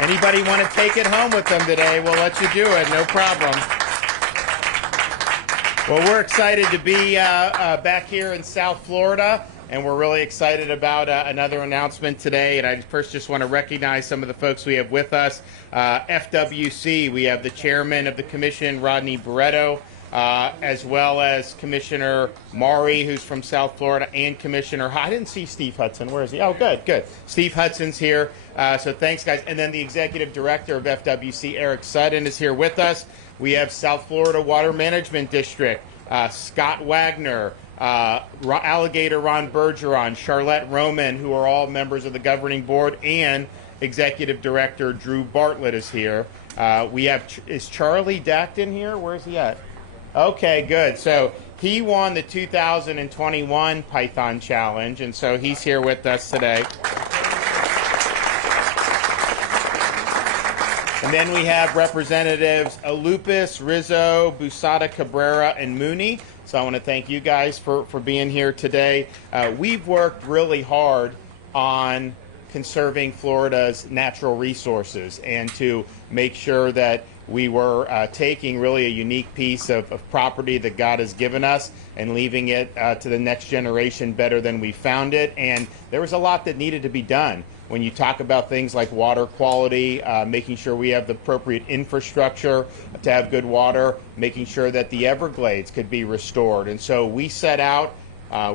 Anybody want to take it home with them today, we'll let you do it, no problem. Well, we're excited to be back here in South Florida, and we're really excited about another announcement today. And I first just want to recognize some of the folks we have with us. FWC, we have the chairman of the commission, Rodney Barreto, as well as Commissioner Maury, who's from South Florida, and Commissioner, I didn't see Steve Hudson. Where is he? Oh, good. Steve Hudson's here. So thanks, guys. And then the executive director of FWC, Eric Sutton, is here with us. We have South Florida Water Management District, Scott Wagner, Alligator Ron Bergeron, Charlotte Roman, who are all members of the governing board, and executive director Drew Bartlett is here. We have, is Charlie Dacton here? Where is he at? Okay, good. So he won the 2021 Python Challenge, and so he's here with us today. And then we have representatives Alupis, Rizzo, Busada, Cabrera, and Mooney. So I want to thank you guys for being here today. We've worked really hard on conserving Florida's natural resources and to make sure that we were taking really a unique piece of property that God has given us and leaving it to the next generation better than we found it. And there was a lot that needed to be done. When you talk about things like water quality, making sure we have the appropriate infrastructure to have good water, making sure that the Everglades could be restored. And so we set out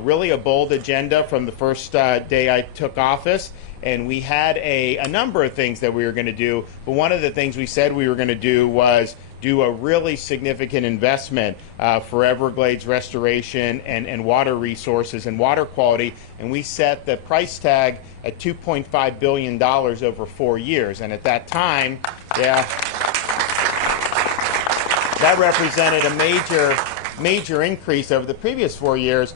really a bold agenda from the first day I took office. And we had a number of things that we were going to do. But one of the things we said we were going to do was do a really significant investment for Everglades restoration and water resources and water quality. And we set the price tag at $2.5 billion over 4 years. And at that time, that represented a major increase over the previous 4 years.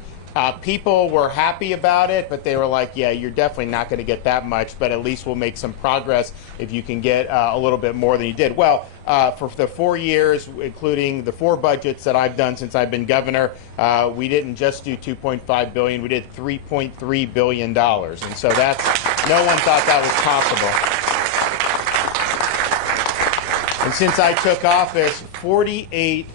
People were happy about it, but they were like, yeah, you're definitely not going to get that much, but at least we'll make some progress if you can get a little bit more than you did. Well, for the 4 years, including the 4 budgets that I've done since I've been governor, we didn't just do $2.5 billion, we did $3.3 billion. And so that's, no one thought that was possible. And since I took office, 48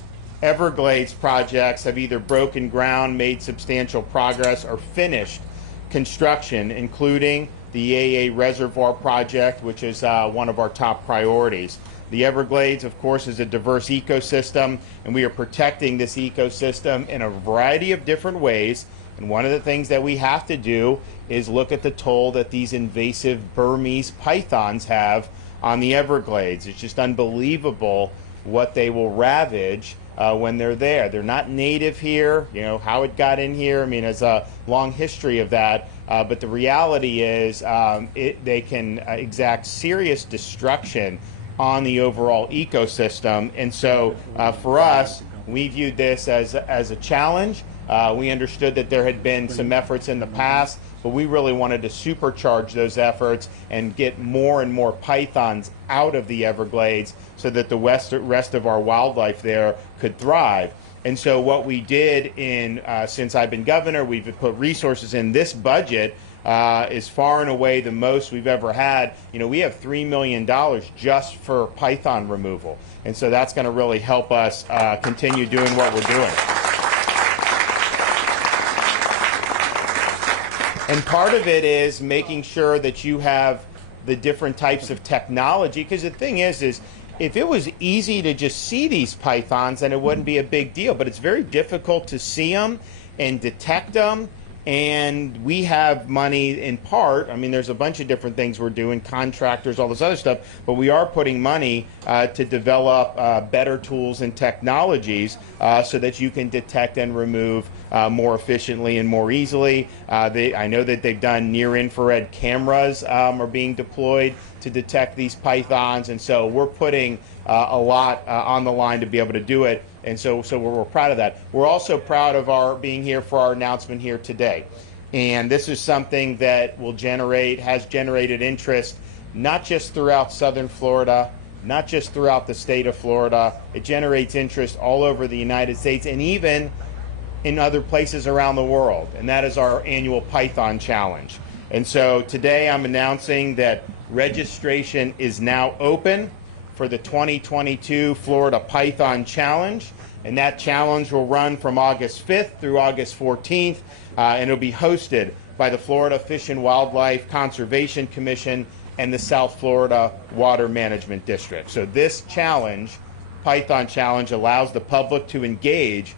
Everglades projects have either broken ground, made substantial progress, or finished construction, including the AA Reservoir project, which is one of our top priorities. The Everglades, of course, is a diverse ecosystem, and we are protecting this ecosystem in a variety of different ways. And one of the things that we have to do is look at the toll that these invasive Burmese pythons have on the Everglades. It's just unbelievable what they will ravage when they're there. They're not native here. You know, how it got in here, I mean, there's a long history of that. But the reality is they can exact serious destruction on the overall ecosystem. And so for us, we viewed this as a challenge. We understood that there had been some efforts in the past, but we really wanted to supercharge those efforts and get more and more pythons out of the Everglades so that the rest of our wildlife there could thrive. And so what we did since I've been governor, we've put resources in this budget is far and away the most we've ever had. You know, we have $3 million just for python removal. And so that's going to really help us continue doing what we're doing. And part of it is making sure that you have the different types of technology, because the thing is if it was easy to just see these pythons, then it wouldn't be a big deal. But it's very difficult to see them and detect them. And we have money in part. I mean, there's a bunch of different things we're doing, contractors, all this other stuff, but we are putting money to develop better tools and technologies so that you can detect and remove more efficiently and more easily. I know that they've done near-infrared cameras are being deployed to detect these pythons, and so we're putting a lot on the line to be able to do it. And so we're proud of that. We're also proud of our being here for our announcement here today. And this is something that has generated interest not just throughout southern Florida, not just throughout the state of Florida. It generates interest all over the United States and even in other places around the world. And that is our annual Python Challenge. And so today I'm announcing that registration is now open for the 2022 Florida Python Challenge, and that challenge will run from August 5th through August 14th, and it'll be hosted by the Florida Fish and Wildlife Conservation Commission and the South Florida Water Management District. So this challenge, Python Challenge, allows the public to engage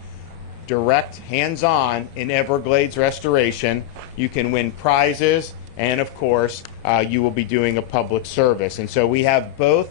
direct, hands-on in Everglades restoration. You can win prizes, and of course, you will be doing a public service. And so we have both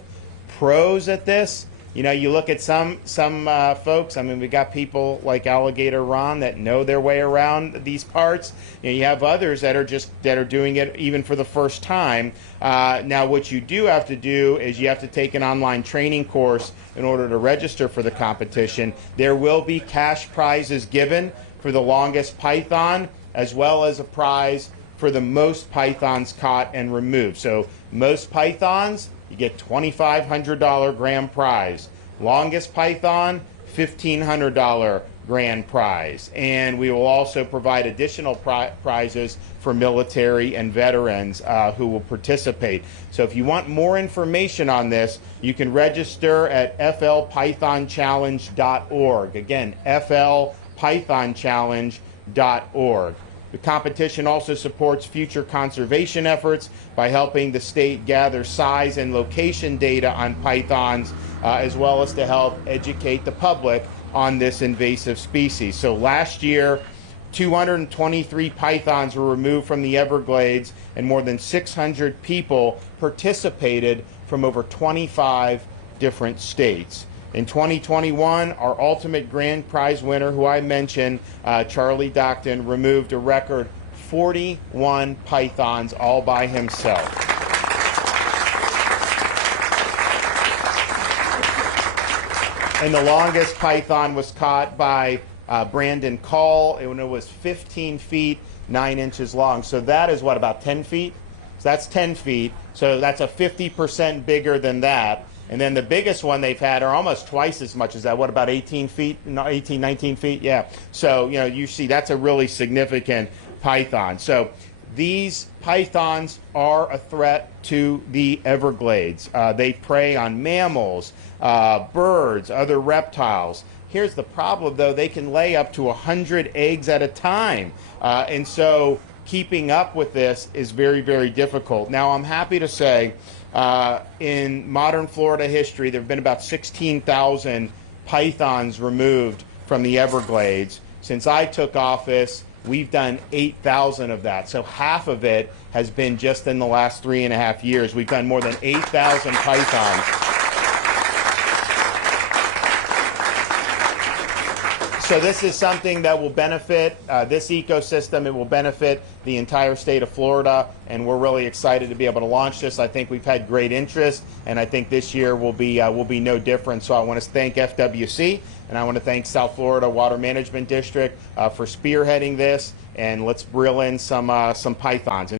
pros at this. You know, you look at some folks, I mean, we got people like Alligator Ron that know their way around these parts. You have others that are doing it even for the first time. Now, what you do have to do is you have to take an online training course in order to register for the competition. There will be cash prizes given for the longest python, as well as a prize for the most pythons caught and removed. So most pythons, you get $2,500 grand prize. Longest python, $1,500 grand prize. And we will also provide additional prizes for military and veterans who will participate. So if you want more information on this, you can register at flpythonchallenge.org. Again, flpythonchallenge.org. The competition also supports future conservation efforts by helping the state gather size and location data on pythons, as well as to help educate the public on this invasive species. So last year, 223 pythons were removed from the Everglades, and more than 600 people participated from over 25 different states. In 2021, our ultimate grand prize winner, who I mentioned, Charlie Docton, removed a record 41 pythons all by himself. And the longest python was caught by Brandon Call, and it was 15 feet, 9 inches long. So that is what, about 10 feet? So that's 10 feet. So that's a 50% bigger than that. And then the biggest one they've had are almost twice as much as that. What, about 18 feet? No, 18, 19 feet? Yeah. So, you know, you see that's a really significant python. So these pythons are a threat to the Everglades. They prey on mammals, birds, other reptiles. Here's the problem, though. They can lay up to 100 eggs at a time. And so keeping up with this is very, very difficult. Now, I'm happy to say in modern Florida history, there have been about 16,000 pythons removed from the Everglades. Since I took office, we've done 8,000 of that. So half of it has been just in the last 3.5 years. We've done more than 8,000 pythons. So this is something that will benefit this ecosystem. It will benefit the entire state of Florida, and we're really excited to be able to launch this. I think we've had great interest, and I think this year will be no different. So I want to thank FWC, and I want to thank South Florida Water Management District for spearheading this, and let's reel in some pythons.